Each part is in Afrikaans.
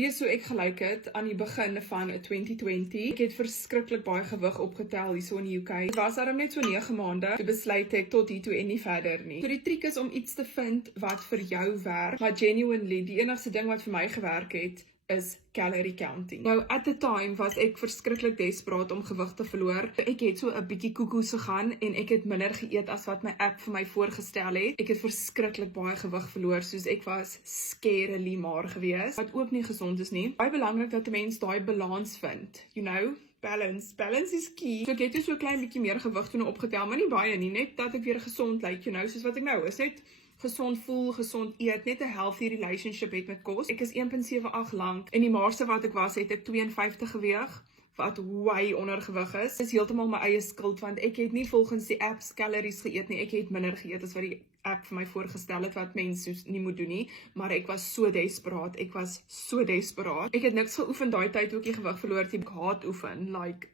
Dis hoe ek gelyk het aan die begin van 2020. Ek het verskriklik baie gewig opgetel hierso in die UK. Dit was daarom net so 9 maande. Toe besluit ek tot hier toe en nie verder nie. So die triek is om iets te vind wat vir jou werk. Maar genuinely, die enigste ding wat vir my gewerk het, is calorie counting. Nou, at the time was ek verskriklik desperaat om gewig te verloor. Ek het so 'n bietjie koekoes gegaan en ek het minder geëet as wat my app vir my voorgestel het. Ek het verskriklik baie gewig verloor, soos ek was scarily maar gewees, wat ook nie gesond is nie. Baie belangrik dat 'n mens daai balans vind, you know? Balance is key. So ek het so 'n klein bietjie meer gewig toe opgetel, maar nie baie nie, net dat ek weer gesond lyk, you know, soos wat ek nou is, net gezond voel, gezond eet, net 'n healthy relationship het met kos. Ek is 1.78 lank en die maarste wat ek was, het ek 52 geweg, wat way ondergewig is. Dit is heeltemal my eie skuld, want ek het nie volgens die apps calories geëet nie, ek het minder geëet as wat die app vir my voorgestel het, wat mense nie moet doen nie, maar ek was so desperaat, Ek het niks geoefen daai tyd ook die gewig verloor, ek haat oefen, like,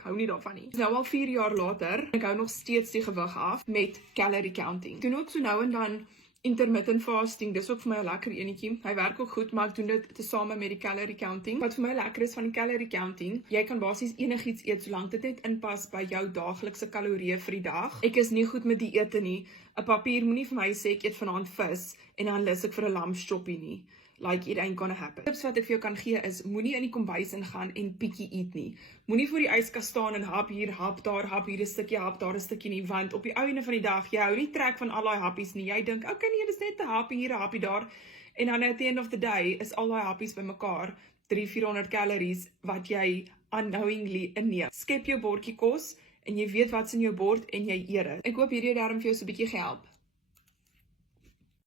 ek hou nie daarvan nie. Nou al 4 jaar later, ek hou nog steeds die gewig af met calorie counting. Doen ook so nou en dan intermittent fasting, dis ook vir my 'n lekker enetjie. Hy werk ook goed, maar ek doen dit tesame met die calorie counting. Wat vir my lekker is van die calorie counting, jy kan basies enigiets eet solank dit net inpas by jou daaglikse kalorieë vir die dag. Ek is nie goed met dieete nie. 'n Papier moenie vir my sê ek eet vanaand vis en dan lus ek vir 'n lamschoppie nie. Like, it ain't gonna happen. Tips wat ek vir jou kan gee is, moenie in die kombuis ingaan en pikkie eet nie. Moenie voor die yskas staan en hap hier, hap daar, hap hier 'n stukkie, hap daar 'n stukkie nie, want op die einde van die dag, jy hou nie trek van al daai happies nie. Jy dink, okay nee, dis net 'n happie hier, 'n happie daar. En dan at the end of the day, is al daai happies bymekaar 300-400 calories wat jy unknowingly inneem. Skep jou bordjie kos en jy weet wat's in jou bord en jy eet dit. Ek hoop hierdie het daarom vir jou so 'n bietjie gehelp.